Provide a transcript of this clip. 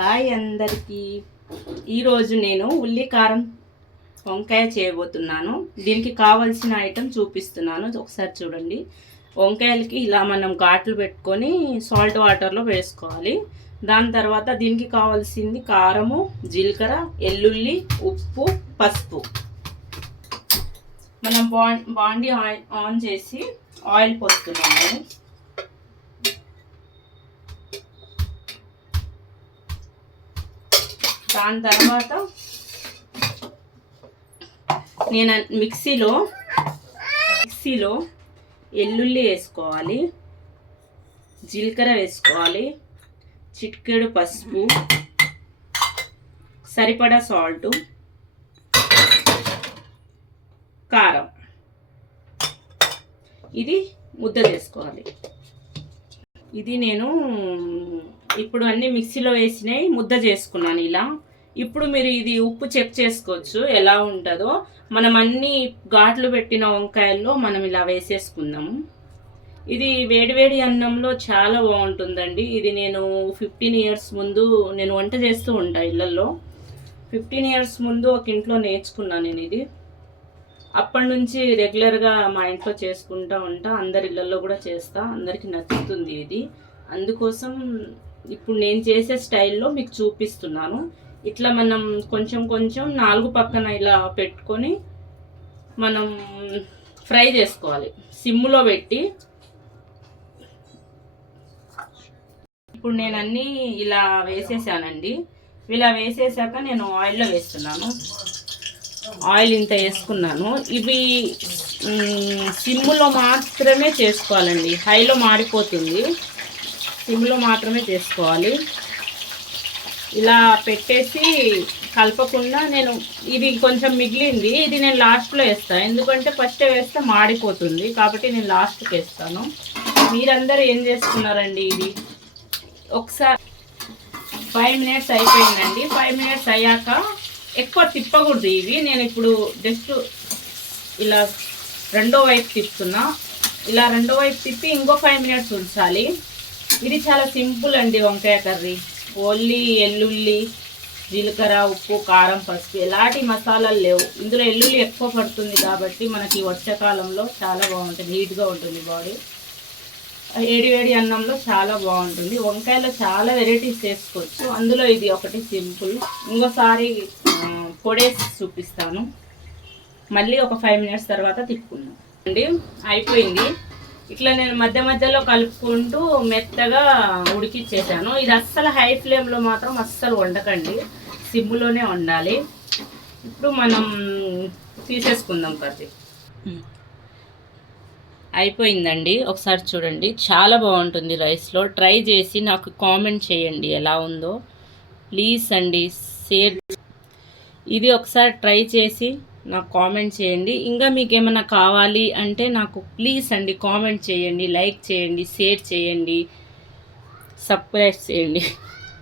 Hi అందరికీ. ఈరోజు నేను ఉల్లి కారం వంకాయ చేయబోతున్నాను. దీనికి కావాల్సిన ఐటెం చూపిస్తున్నాను, ఒకసారి చూడండి. వంకాయలకి ఇలా మనం ఘాట్లు పెట్టుకొని సాల్ట్ వాటర్లో వేసుకోవాలి. దాని తర్వాత దీనికి కావాల్సింది కారము, జీలకర్ర, ఎల్లుల్లి, ఉప్పు, పసుపు. మనం బాండీ ఆన్ చేసి ఆయిల్ పోస్తున్నాము. దాని తర్వాత నేను మిక్సీలో ఎల్లుల్లి వేసుకోవాలి, జీలకర్ర వేసుకోవాలి, చిటికెడు పసుపు, సరిపడా సాల్టు, కారం. ఇది ముద్ద చేసుకోవాలి. ఇది నేను ఇప్పుడు అన్ని మిక్సీలో వేసినాయి ముద్ద చేసుకున్నాను ఇలా. ఇప్పుడు మీరు ఇది ఉప్పు చెక్ చేసుకోవచ్చు ఎలా ఉంటుందో. మనం అన్ని ఘాట్లు పెట్టిన వంకాయల్లో మనం ఇలా వేసేసుకుందాము. ఇది వేడివేడి అన్నంలో చాలా బాగుంటుందండి. ఇది నేను 15 ఇయర్స్ ముందు నేను వంట చేస్తూ ఉంటా ఇళ్ళల్లో. 15 ఇయర్స్ ముందు ఒక ఇంట్లో నేర్చుకున్నాను నేను ఇది. అప్పటి నుంచి రెగ్యులర్గా మా ఇంట్లో చేసుకుంటూ ఉంటా, అందరి ఇళ్ళల్లో కూడా చేస్తా, అందరికీ నచ్చుతుంది ఇది. అందుకోసం ఇప్పుడు నేను చేసే స్టైల్లో మీకు చూపిస్తున్నాను. ఇట్లా మనం కొంచెం కొంచెం 4 పక్కన ఇలా పెట్టుకొని మనం ఫ్రై చేసుకోవాలి సిమ్లో పెట్టి. ఇప్పుడు నేను అన్నీ ఇలా వేసేసానండి. ఇలా వేసేసాక నేను ఆయిల్లో వేస్తున్నాను. ఆయిల్ ఇంత వేసుకున్నాను. ఇవి సిమ్లో మాత్రమే చేసుకోవాలండి, హైలో మాడిపోతుంది. సిమ్లో మాత్రమే చేసుకోవాలి. ఇలా పెట్టేసి కలపకుండా నేను ఇది కొంచెం మిగిలింది, ఇది నేను లాస్ట్లో వేస్తాను. ఎందుకంటే ఫస్ట్ వేస్తే మాడిపోతుంది, కాబట్టి నేను లాస్ట్కి వేస్తాను. మీరందరూ ఏం చేస్తున్నారండి? ఇది ఒకసారి 5 మినిట్స్ అయిపోయిందండి. 5 మినిట్స్ అయ్యాక ఎక్కువ తిప్పకూడదు ఇవి. నేను ఇప్పుడు జస్ట్ ఇలా రెండో వైపు తిప్పుతున్నా. ఇలా రెండో వైపు తిప్పి ఇంకో 5 మినిట్స్ ఉంచాలి. ఇది చాలా సింపుల్ అండి వంకాయ కర్రీ. ఓన్లీ ఎల్లుల్లి, జీలకర్ర, ఉప్పు, కారం, పసుపు, ఎలాంటి మసాలాలు లేవు. ఇందులో ఎల్లుల్లి ఎక్కువ పడుతుంది కాబట్టి మనకి వర్షాకాలంలో చాలా బాగుంటుంది, హీట్గా ఉంటుంది బాడీ. వేడి అన్నంలో చాలా బాగుంటుంది. వంకాయలో చాలా వెరైటీస్ చేసుకోవచ్చు, అందులో ఇది ఒకటి సింపుల్. ఇంకోసారి పొడేసి చూపిస్తాను. మళ్ళీ ఒక 5 మినిట్స్ తర్వాత తిప్పుకుందాం అండి. అయిపోయింది. ఇట్లా నేను మధ్య మధ్యలో కలుపుకుంటూ మెత్తగా ఉడికిచ్చేసాను. ఇది అస్సలు హై ఫ్లేమ్లో మాత్రం అస్సలు వండకండి, సిమ్లోనే వండాలి. ఇప్పుడు మనం తీసేసుకుందాం కర్రీ. అయిపోయిందండి. ఒకసారి చూడండి, చాలా బాగుంటుంది రైస్లో. ట్రై చేసి నాకు కామెంట్ చేయండి ఎలా ఉందో ప్లీజ్ అండి. షేర్ ఇది ఒకసారి ట్రై చేసి నాకు కామెంట్ చేయండి. ఇంకా మీకు ఏమైనా కావాలి అంటే నాకు ప్లీజ్ అండి కామెంట్ చేయండి, లైక్ చేయండి, షేర్ చేయండి, సబ్స్క్రైబ్ చేయండి.